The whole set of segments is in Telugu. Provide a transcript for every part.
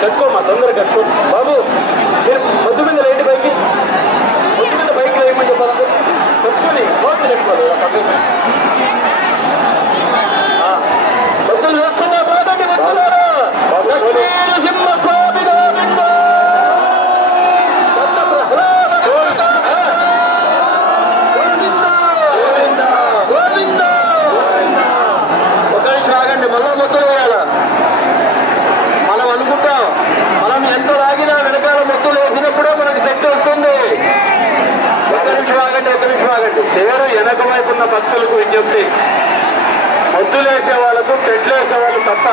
కట్టుకోమా, తొందరగా కట్టుకో బాబు. మీరు పొద్దు మీద రేటు బైక్, పొద్దు మీద బైక్లో ఏమని చెప్పాలి, కట్టుకొని రోజు కట్టుకోవాలి. పొద్దులు వేస్తున్నా బాధని వస్తున్నారు. వెనక వైపు ఉన్న భక్తులకు విజ్ఞప్తి, మొద్దులేసే వాళ్ళకు టెడ్లు వేసే వాళ్ళు తప్ప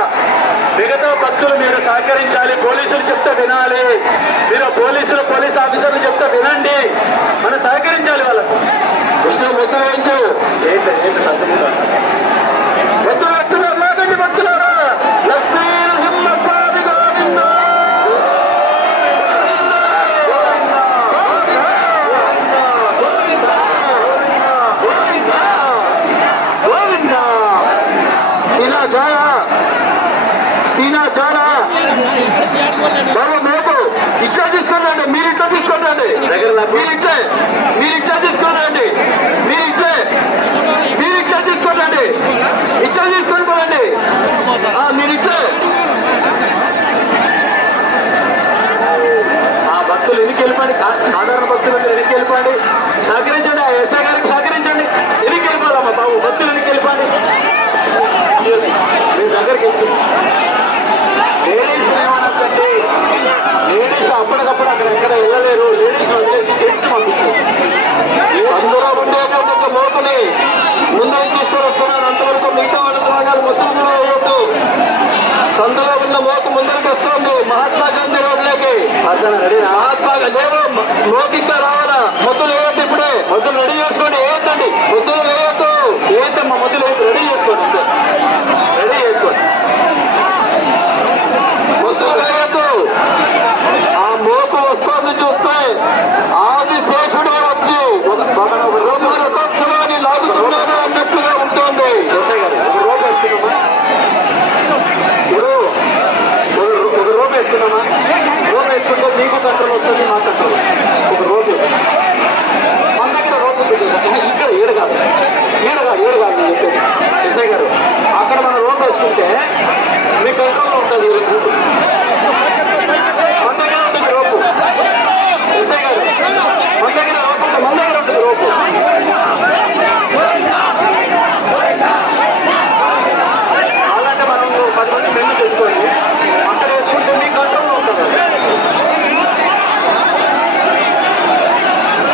మిగతా భక్తులు మీరు సహకరించాలి. పోలీసులు చెప్తే వినాలి, మీరు పోలీస్ ఆఫీసర్లు చెప్తే వినండి, మనం సహకరించాలి వాళ్ళకు. కృష్ణ మొద్దు వేయించు, మొద్దు వేస్తున్నారు లేదండి భక్తులారా. లక్ష్మీ నరసింహస్వామి గోవింద. సీనా చాలా బాబు మేకు ఇట్లా తీసుకోండి, మీరు ఇట్లా తీసుకోండి, మీరు ఇట్లా తీసుకోండి, మీరు ఇట్లా తీసుకోండి, ఇట్లా తీసుకొని పోండి, మీరు ఇట్లే. ఆ భక్తులు ఎన్నికి వెళ్ళిపోండి, సాధారణ భక్తులు ఎన్నికి వెళ్ళిపోండి, సహకరించండి. ఆ ఎస్ఐ గారికి సహకరించండి, ఎన్నికి వెళ్ళిపోవాలమ్మా బాబు, భక్తులు ఎన్నికి వెళ్ళిపోండి. మీ దగ్గరికి లేడీస్ ఏమన్నదండి, లేడీస్ అప్పటికప్పుడు అక్కడ ఎక్కడ వెళ్ళలేరు, లేడీస్ వదిలేసి జెంట్స్ పంపించారు. అందులో ఉండేటువంటి లోపలి ముందుకు తీసుకొని వస్తున్నారు. అంతవరకు మిగతా వాళ్ళ భాగాలు మొత్తం వేయొద్దు. సందులో ఉన్న మోకు ముందరికి వస్తుంది మహాత్మా గాంధీ రోడ్లోకి. మహాత్మా లేవు, మోకింకా రావాలా, మొత్తులు వేయొద్దు. ఇప్పుడే మొత్తులు రెడీ చేసుకోండి, వేయొద్దండి, మొత్తులు వేయొద్దు, ఏంటమ్మా మొత్తులు రెడీ చేసుకోండి, రెడీ చేసుకోండి, మొత్తులు వేయొద్దు. ఆ మోకు వస్తుంది చూస్తే ఆదిశేషుడే వచ్చి రథోత్సవాన్ని లాగుతున్నాడు అన్నట్టుగా ఉంటుంది. రోడ్డు వేసుకున్నామా, ఒక రోడ్డు వేసుకున్నామా, రోడ్డు వేసుకుంటే మీకు కంట్రోల్ వస్తుంది, మా కంట్రోల్. ఒక రోడ్డు మన దగ్గర రోడ్డు ఇక్కడ ఏడు కాదు నేను చెప్పేది ఎస్ఐ గారు. అక్కడ మన రోడ్డు వేసుకుంటే మీ కంట్రోల్లో ఉంటుంది. మన దగ్గర ఉంటుంది రోడ్డు ఎస్ఐ గారు, మన దగ్గర ఉంటుంది రోడ్డు. అలాంటి మనం 10 మంది ఫ్రెండ్స్ తెచ్చుకోండి, అక్కడ వేసుకుంటే మీ కంట్రోల్లో ఉంటుంది.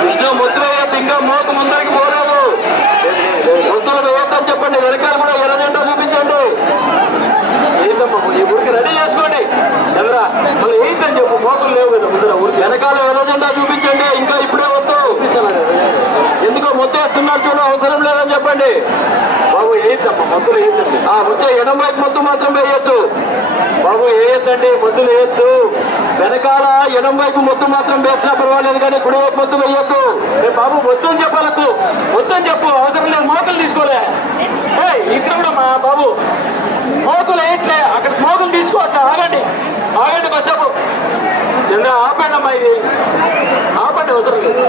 కృష్ణ ముద్ర ఇంకా మోకు ముందరికి పోలేదు, ముద్దులు వేయొద్దని చెప్పండి. వెనకాల కూడా ఎర్రజెండా చూపించండి. ఏంటమ్మా ఈ ఊరికి రెడీ చేసుకోండి, చంద్రా మళ్ళీ ఏంటని చెప్పు, మోకులు లేవు కదా ముందర ఊరికి. వెనకాల ఎర్రజెండా చూపించండి. ఇంకా ఇప్పుడే వద్దు, ఎందుకో మొత్తం వేస్తున్నారు చూడ, అవసరం లేదని చెప్పండి. బాబు వేయద్దమ్మా మొత్తులు వేయద్దండి. వచ్చే ఎడం వైపు మొత్తు మాత్రం వేయొచ్చు బాబు, వేయద్దండి మొత్తులు వేయొద్దు. వెనకాల ఎడం వైపు మొత్తం మాత్రం వేసినా పర్వాలేదు, కానీ కుడి వైపు మొత్తం వేయొద్దు. బాబు మొత్తం చెప్పాలకు, మొత్తం చెప్పు, అవసరం లేదు. మోకలు తీసుకోలే ఇక్కడ కూడా మా బాబు మోకులు వేయట్లే, అక్కడ మోకులు తీసుకో. అట్లా ఆగండి బస్సాపు చంద్ర, ఆపండి అమ్మా, ఇది ఆపండి, అవసరం లేదు.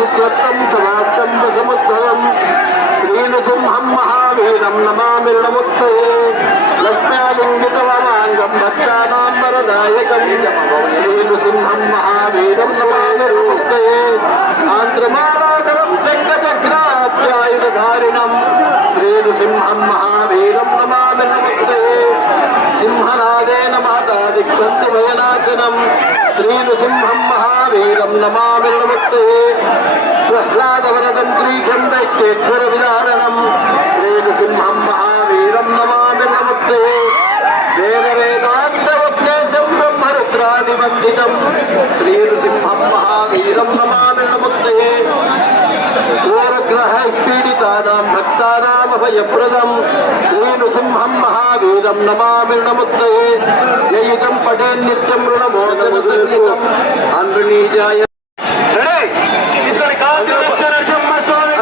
శుక్లత్వం సమాప్తం సముద్భవం శ్రీనృసింహం మహావీరం నమామి రణముత్తయే. లక్ష్మ్యాలింగితవామాంగం భక్తానాం వరదాయకం శ్రీనృసింహం మహావీరం నమామి రణముత్తయే. ఆంధ్రమారాధరం శంఖచక్రాధ్యాయుధారిణం శ్రీనృసింహం మహావీరం నమామి రణముత్తయే. సింహనాదేన మాతాదిక్వంతి వయనాశనం శ్రీనృసింహం మహావీరం నమామి రణముత్తయే. ప్రహ్లాదవరదం శ్రీఖండైక్యేశ్వర విదారణం శ్రీనృసింహం మహావీరం నమామి రణముత్తయే. వేద వేదాంతవజ్ఞేశం బ్రహ్మరుద్రాదివందితం శ్రీనృసింహం మహావీరం నమామి నమస్తే ఘోరగ్రహ పీడితానాం భక్తానామభయప్రదం శ్రీనృసింహం మహావీరం నమామి నమస్తే జయుతం పఠే నిత్యం రుణమోదనం అంజనీజాయ తీసుకొని కాంతి నరసింహ స్వామి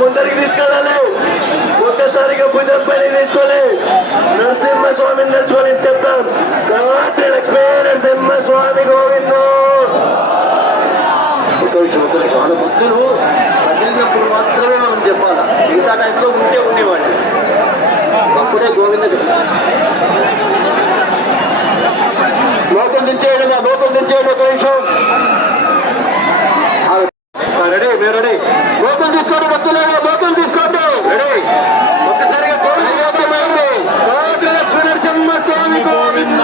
ముందరికి తీసుకెళ్ళాలి. ఒక్కసారిగా భుజం పని తీసుకొని నరసింహస్వామిని నడుచుకొని చెప్తాం. కామాత్రి లక్ష్మీ నరసింహస్వామి గోవిందో. మన భక్తులు ప్రజలప్పుడు మాత్రమే మనం చెప్పాలా, మిగతా టైంలో ఉండేవాళ్ళు అప్పుడే గోవింద లోపల దించేయండి. లోపల దించేయండి. ఒక నిమిషం రెడీ, మీరు రెడీ. లోపల తీసుకోండి. భక్తులేమో లోపల తీసుకోండి. రెడీ. ఒక్కసారిగా గోవిందమైంది. లక్ష్మీ నరసింహస్వామి గోవింద.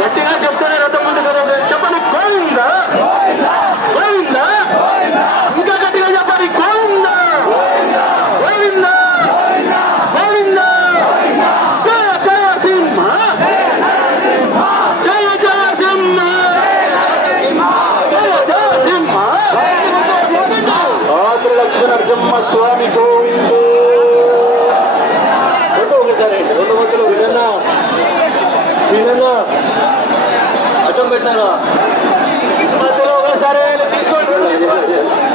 గట్టిగా చెప్తానే రథం ముందు కదా చెప్పండి. గోవింద గోవింద. ఇంకా గట్టిగా చెప్పండి. గోవింద గోవింద గోవింద. జయ జయ సింహ జయ జయ సింహ లక్ష్మీ నరసింహస్వామి గోవిందో. ఒకసారి రెండు మధ్యలో వినన్నా అడ్డం పెట్టారా మధ్యలో ఒకసారి తీసుకోండి.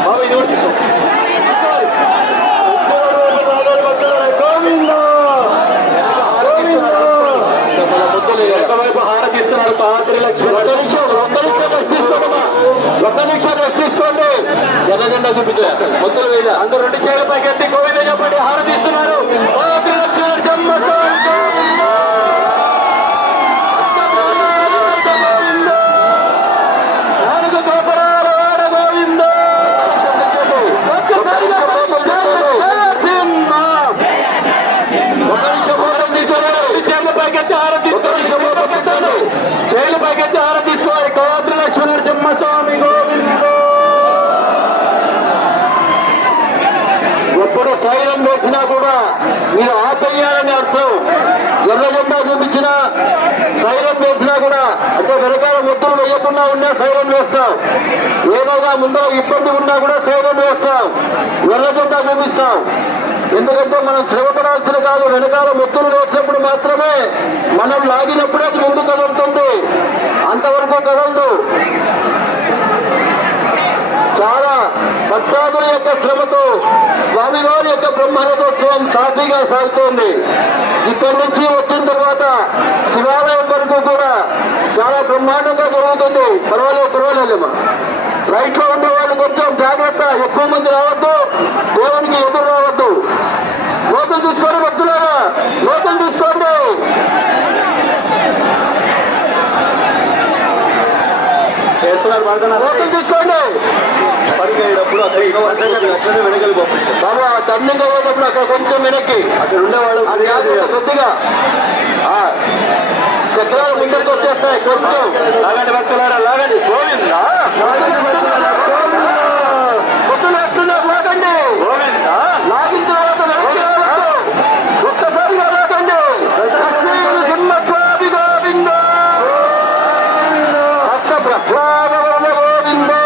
బాబు ఇది గోవిందో. ఒకవైపు హారతిస్తున్నారు. పాత్రి లక్ష్మి ఒక్క నిమిషం రెస్ట్ తీసుకోండి. జనజెండా చూపించారు మొత్తం వేల అందరూ రెండు చేతులపై గట్టి గోవింద చెప్పండి. హారతిస్తున్నారు. పాత్రి లక్ష్మి చేతుల పైకెత్తి హారతి తీసుకోవాలి. కామాత్రి లక్ష్మీ నరసింహస్వామి గోవిందో. ఎప్పుడు సైరం వేసినా కూడా మీరు ఆపేయాలని అర్థం. ఎర్ర జెండా చూపించిన సైరం వేసినా కూడా అంటే వెనకాల ముద్దులు వేయకుండా ఉన్నా సైరం వేస్తాం. ఏదైనా ముందర ఇబ్బంది ఉన్నా కూడా సైరం వేస్తాం. ఎర్ర జెండా చూపిస్తాం. ఎందుకంటే మనం శ్రమపడాల్సిన కాదు. వెనకాల ముద్దులు వేసినప్పుడు మాత్రమే మనం లాగినప్పుడే అది ముందు కదులుతుంది. అంతవరకు కదలదు. చాలా భక్తాదుల యొక్క శ్రమతో స్వామివారి యొక్క బ్రహ్మరథోత్సవం సాఫీగా సాగుతోంది. ఇక్కడి నుంచి వచ్చిన తర్వాత శివాలయం వరకు కూడా చాలా బ్రహ్మాండంగా జరుగుతుంది. పర్వాలేదమ్మా. రైట్ లో ఉండే వాళ్ళు కొంచెం జాగ్రత్త. ఎక్కువ మంది రావద్దు. దేవునికి ఎదురు రావద్దు. లోపల తీసుకోండి. భక్తులారా లోపల తీసుకోండి. లోపల తీసుకోండి. పడిపోయేటప్పుడు బాబా టర్నింగ్ అయ్యేటప్పుడు అక్కడ కొంచెం వెనక్కి అక్కడ ఉండేవాళ్ళు కొద్దిగా చక్రాలు ముందరికి వచ్చేస్తాయి. కొంచెం లాగండి భక్తులారా లాగండి. గోవిందా భక్తులు వేస్తున్నారు. లాగండి. గోవిందా లాగిన తర్వాత ఒక్కసారిగా లాగండి. లక్ష్మీ నరసింహస్వామి గోవిందా. భక్త ప్రహ్లాద గోవిందా.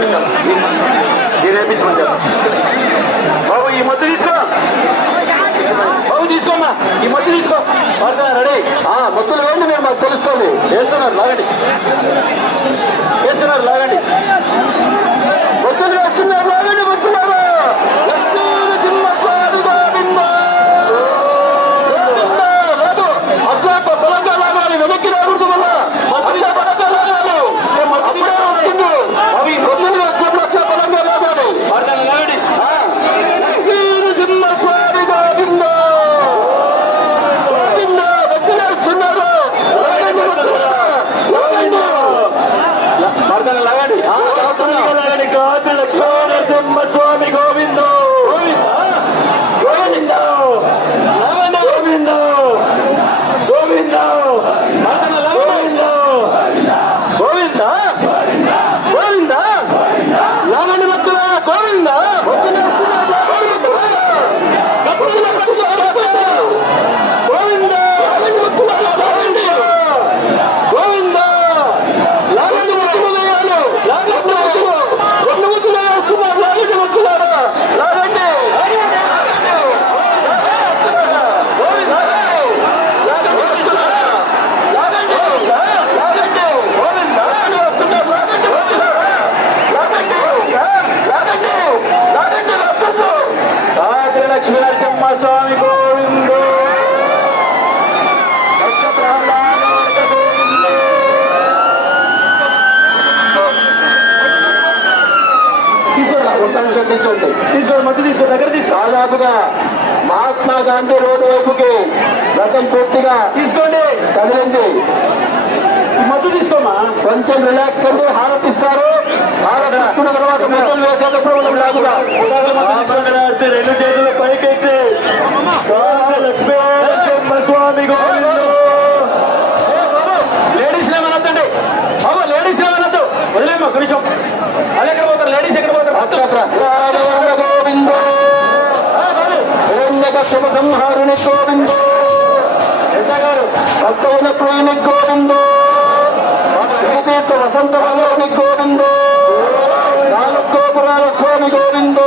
వేపించాలి. దీని వేపించమని బాబు. ఈ మధ్య తీసుకో బాబు, తీసుకోమ్మా. ఈ మధ్య తీసుకో. రెడీ. మొత్తం వేయండి, మీరు మాకు తెలుస్తుంది. వేస్తున్నారు, లాగండి. వేస్తున్నారు, లాగండి. మొత్తం వేస్తున్నారు, లాగండి. వస్తున్నారు. బలంగా లాగాలి, వెనక్కి రాకూడదు. మళ్ళా బలంగా లాగాలి. అవి బలంగా లాగాలి. లాగండి. సింహస్వామి గోవింద గోవింద. వెచ్చిస్తున్నారు. లాగండి. కాదు లక్ష్మణ సింహస్వామి గోవింద గోవింద గోవింద గోవింద గోవింద గోవింద గోవింద. లాగండి భక్తుల గోవింద. గోవింద గోవింద. లాగండి భక్తులు. లాగండి రెండు ముద్దులు వేస్తున్నారు. లాగండి భక్తులారా, లాగండి. లక్ష్మీ నరసింహస్వామి గోవిందో. తీసుకోండి, మధ్య తీసుకో, దగ్గర తీసుకో. దాదాపుగా మహాత్మా గాంధీ రోడ్డు వైపుకి రథం పూర్తిగా తీసుకోండి, కదిలింది. మధ్య తీసుకోమా. కొంచెం రిలాక్స్ అండి. హారతిస్తారు. హారతిస్తున్న తర్వాత మొదలు వేసేటప్పుడు మనం లాగుగా రెండు చేతులు పైకెత్తి లక్ష్మీ నరసింహస్వామి గోవిందో. లేడీస్ ఏమనొద్దండి బాబు, లేడీస్ ఏమనొద్దు. వదిలేమా ఒక నిమిషం. అది ఎక్కడ పోతారు లేడీస్, ఎక్కడ పోతారు? గోవిందో శుభ సంహారుని గోవిందో. గారు భక్తైన ప్రియుని గోవిందో. తీర్థ వసంత వల్లోని గోవిందో. నాలుగు గోపురాల స్వామి గోవిందో.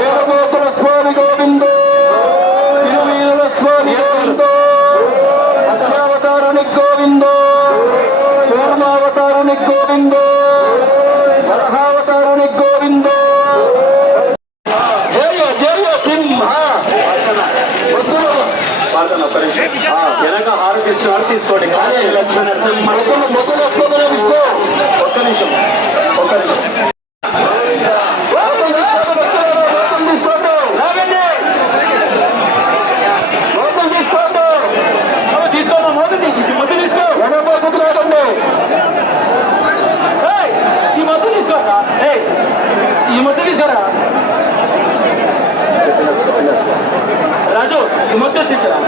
దేవగోపుర స్వామి గోవిందో. తిరువీరుల స్వామి గోవిందో. మత్స్యావతారుని గోవిందో. కూర్మావతారుని గోవిందో. వరహావతారుని గోవిందో. జయ జయ సింహ. వెనక హారతిస్తున్నారు, తీసుకోండి. కానీ లక్ష్మీ నరసింహ మొక్కలు తీసుకో. ఒక్క నిమిషం, ఒక్క నిమిషం. ఈ మధ్య తీసుకురా రాజు. ఈ మధ్య తీసుకురా.